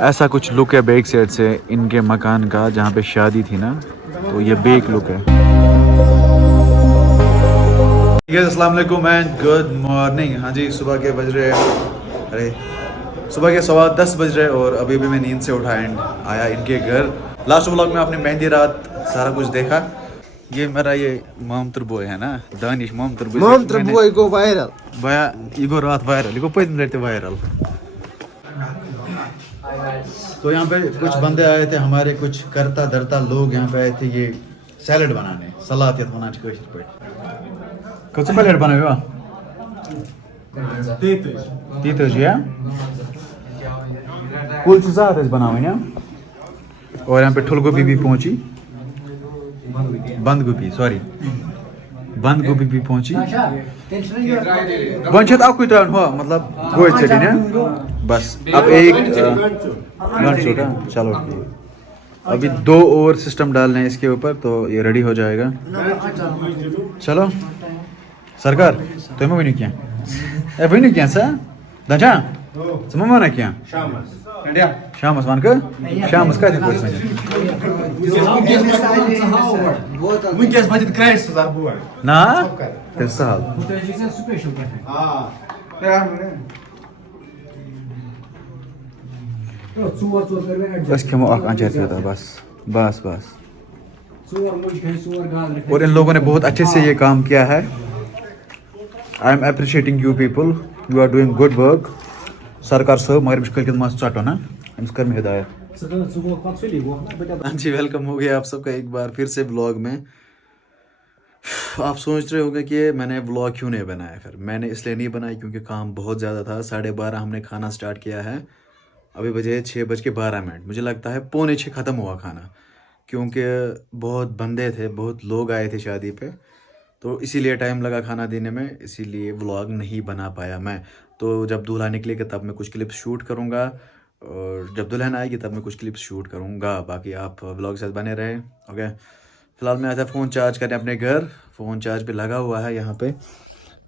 ऐसा कुछ लुक है बैक साइड से इनके मकान का, जहाँ पे शादी थी ना, तो ये बैक लुक है। अस्सलाम वालेकुम एंड गुड मॉर्निंग। हाँ जी, सुबह के बज रहे हैं, अरे सुबह के 10:15 बज रहे और अभी भी मैं नींद से उठा एंड आया इनके घर। लास्ट व्लॉग में आपने मेहंदी रात सारा कुछ देखा। ये मेरा ये मोमतर बॉय है ना, दानिश मोमतर बॉय गो वायरल भैया, ये गो रात वायरल, ये गो पहले रहते वायरल। तो यहाँ पे कुछ बंदे आए थे हमारे, कुछ करता धरता लोग यहाँ पे आए थे ये सैलड बनाने, सलाद यथ वनान कशर पे। कौन सैलड बनायो? तीतज या कुल चीज़ बनावे ना। और यहाँ पे फूल गोभी भी पहुंची, बंद गोभी सॉरी, बंद गोभी भी पहुंची। बंचत आपको तो हो मतलब गोई चली ना बस। अब एक घंटे का चलो ठीक। अभी 2 और सिस्टम डालने हैं इसके ऊपर, तो ये रेडी हो जाएगा। चलो सरकार तो मैं नहीं किया ए भाई नहीं किया सर दाचा समझ में क्या शामस मान के शामस का थी कुछ मुझे बजट क्राइस्ट ना ते साल बस क्यों आँख आंचर था बस बस बस। और इन लोगों ने बहुत अच्छे से ये काम किया है। I am appreciating you people, you are doing good work. सरकार साहब मगर मुश्किल के मास चाटो ना अम्स कर में हिदायत। हाँ जी, वेलकम हो गया आप सबका एक बार फिर से व्लॉग में। आप सोच रहे होंगे कि मैंने व्लॉग क्यों नहीं बनाया। फिर मैंने इसलिए नहीं बनाया क्योंकि काम बहुत ज़्यादा था। 12:30 हमने खाना स्टार्ट किया है, अभी बजे 6:12। मुझे लगता है 5:45 ख़त्म हुआ खाना, क्योंकि बहुत बंदे थे, बहुत लोग आए थे शादी पे, तो इसीलिए टाइम लगा खाना देने में, इसीलिए व्लॉग नहीं बना पाया मैं। तो जब दूल्हा निकलेगा तब मैं कुछ क्लिप्स शूट करूँगा, और जब दुल्हन आएगी तब मैं कुछ क्लिप्स शूट करूँगा। बाकी आप व्लॉग के साथ बने रहे। ओके, फ़िलहाल मैं आया था फ़ोन चार्ज करने अपने घर। फ़ोन चार्ज पे लगा हुआ है, यहाँ पे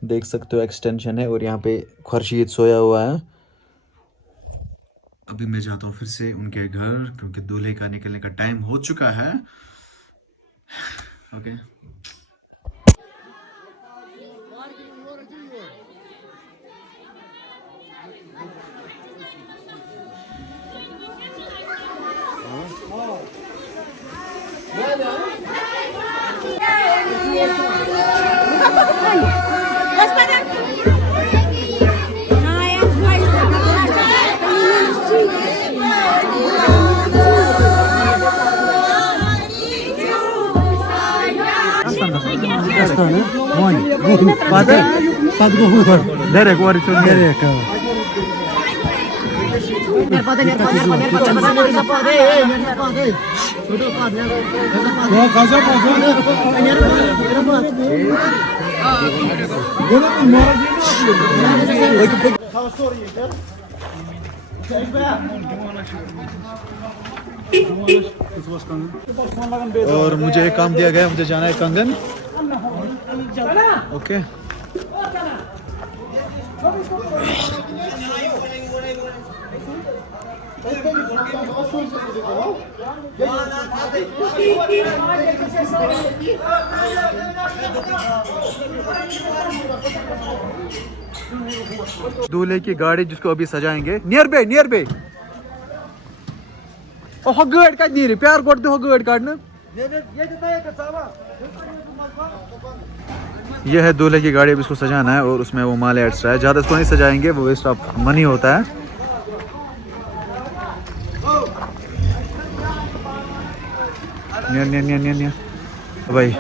देख सकते हो एक्सटेंशन है, और यहाँ पे खुर्शीद सोया हुआ है। अभी मैं जाता हूँ फिर से उनके घर, क्योंकि दूल्हे का निकलने का टाइम हो चुका है। Okay direct war itu direct. और मुझे एक काम दिया गया, मुझे जाना है कंगन। ओके दूल्हे की गाड़ी जिसको अभी सजाएंगे, नियर बे ओह गाड़ी का नीर प्यार करते हो गाड़ी काटना। यह है दूल्हे की गाड़ी, अब इसको सजाना है और उसमें वो माल एक्स्ट्रा है, ज़्यादा इसको नहीं सजाएंगे, वो वेस्ट ऑफ मनी होता है। नियर भाई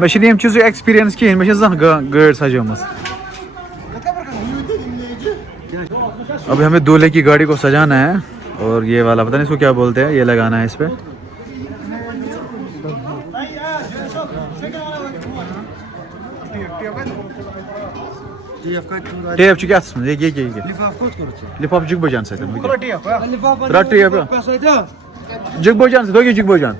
मैं चीज़ एक्सपीरियंस कहें, मैं गाड़ी सजामस। अभी हमें दूल्हे की गाड़ी को सजाना है, और ये वाला पता नहीं इसको क्या बोलते हैं, ये लगाना है इस पे। टेप छु क्या ये लिफाफ जुग बजान से टेप जिगबोजान से दोगी जिगबोजान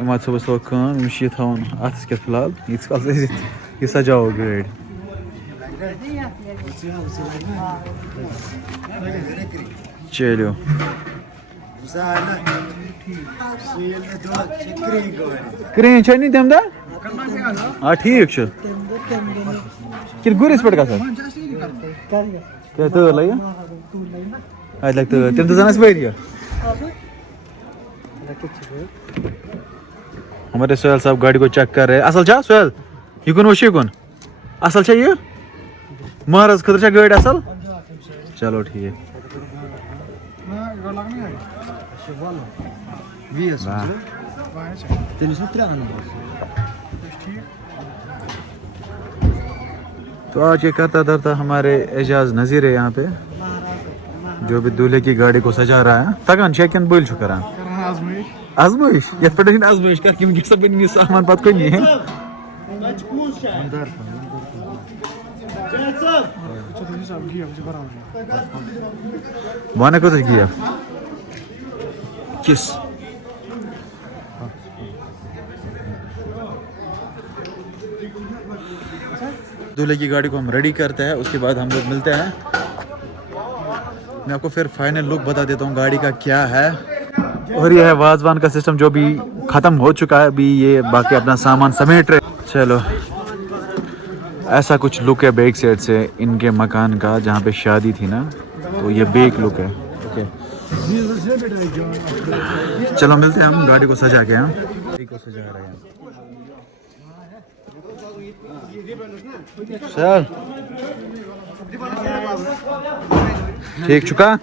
मत सब तो काम ये थवन अथस के फिलहाल ये सजाओ गाड़ी चलो क्रेन नहीं तम दह हाँ ठीक कि गुरिस पे क्या तर लगे अत लग तर तम तो जान वह हमारे सोहेल साहब गाड़ी को चेक कर रहे हैं असल छा सोहेल यह कुन वश कुन असल छा ये महाराज खतर छा गाड़ी असल चलो ठीक तो आज ये करता धरता हमारे एजाज नज़ीर है यहाँ पे जो भी दूल्हे की गाड़ी को सजा रहा है तगन शेकन बोल छु करान आजमाइश ये पे आजमाइश कर कि सब सामान पत को नहीं है बने को किया किस दूल्हे की गाड़ी को हम रेडी करते हैं उसके बाद हम लोग मिलते हैं मैं आपको फिर फाइनल लुक बता देता हूँ गाड़ी का क्या है और ये है वाजवान का सिस्टम जो भी ख़त्म हो चुका है अभी ये बाकी अपना सामान समेट रहे चलो ऐसा कुछ लुक है बैक साइड से इनके मकान का जहाँ पे शादी थी ना तो ये बैक लुक है ओके चलो मिलते हैं हम गाड़ी को सजा के हम गाड़ी को सजा रहे हैं सर ठीक चुका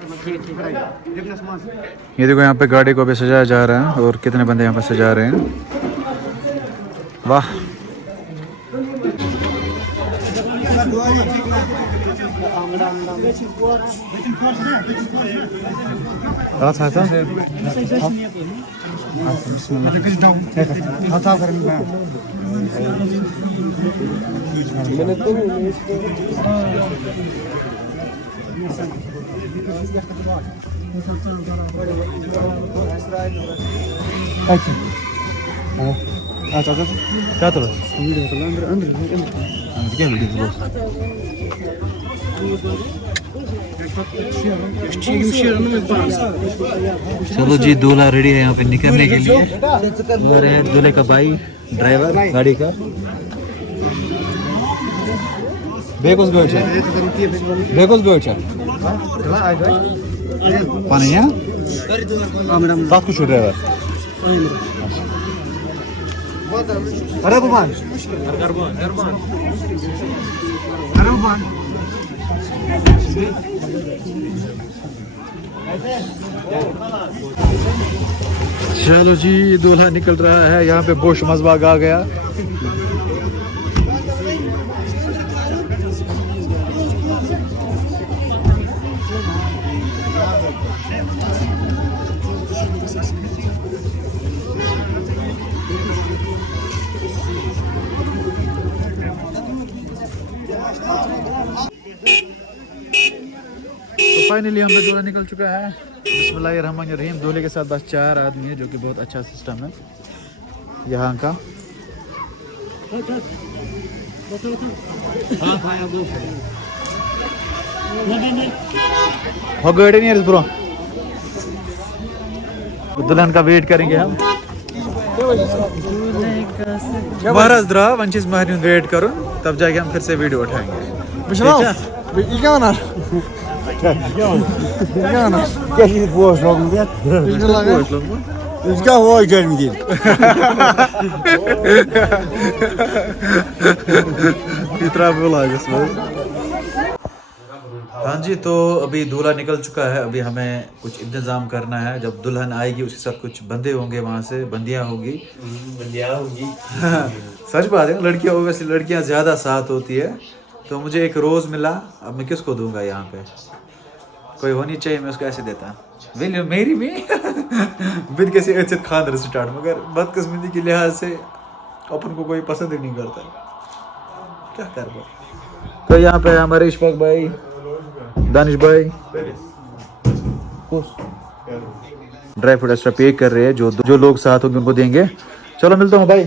ये देखो यहाँ पे गाड़ी को अभी सजाया जा रहा है और कितने बंदे यहाँ पे सजा रहे हैं वाह क्या तो चलो जी दूल्हा रेडी है यहाँ पे निकलने के लिए दूल्हे का भाई ड्राइवर गाड़ी का बेकुस गोचा पानी है साथ कुछ ड्राइवर अरे भगवान चलो जी दूल्हा निकल रहा है यहाँ पे बोश मजबाग आ गया फाइनली हम दूल्हा निकल चुका है बिस्मिल्लाहिर्रहमानिर्रहीम दूल्हे के साथ बस 4 आदमी है जो कि बहुत अच्छा सिस्टम है यहाँ का हो गए नहीं ब्रो दुल्हन का वेट करेंगे हम महाराज द्रा वन चीज महरीन वेट करो तब जाके हम फिर से वीडियो उठाएंगे Keşke boş olun diye. Rüzgar hava gelmedi. इतना बोला इसमें हाँ जी तो अभी दूल्हा निकल चुका है अभी हमें कुछ इंतजाम करना है जब दुल्हन आएगी उसके साथ कुछ बंदे होंगे वहाँ से बंदियाँ होगी सच बात है लड़कियाँ वैसे लड़कियाँ ज़्यादा साथ होती है तो मुझे एक रोज़ मिला अब मैं किसको दूंगा यहाँ पे कोई होनी चाहिए मैं उसको ऐसे देता मेरी भी बिद कैसे ऐसे खानदार स्टार्ट मगर बदकिस्मती के लिहाज से अपन को कोई पसंद ही नहीं करता क्या कर पाए तो यहाँ पे हमारे इशफाक भाई, दानिश भाई ड्राई फ्रूट एक्स्ट्रा पे कर रहे हैं, जो लोग साथ होंगे उनको देंगे। चलो मिलता हूँ भाई।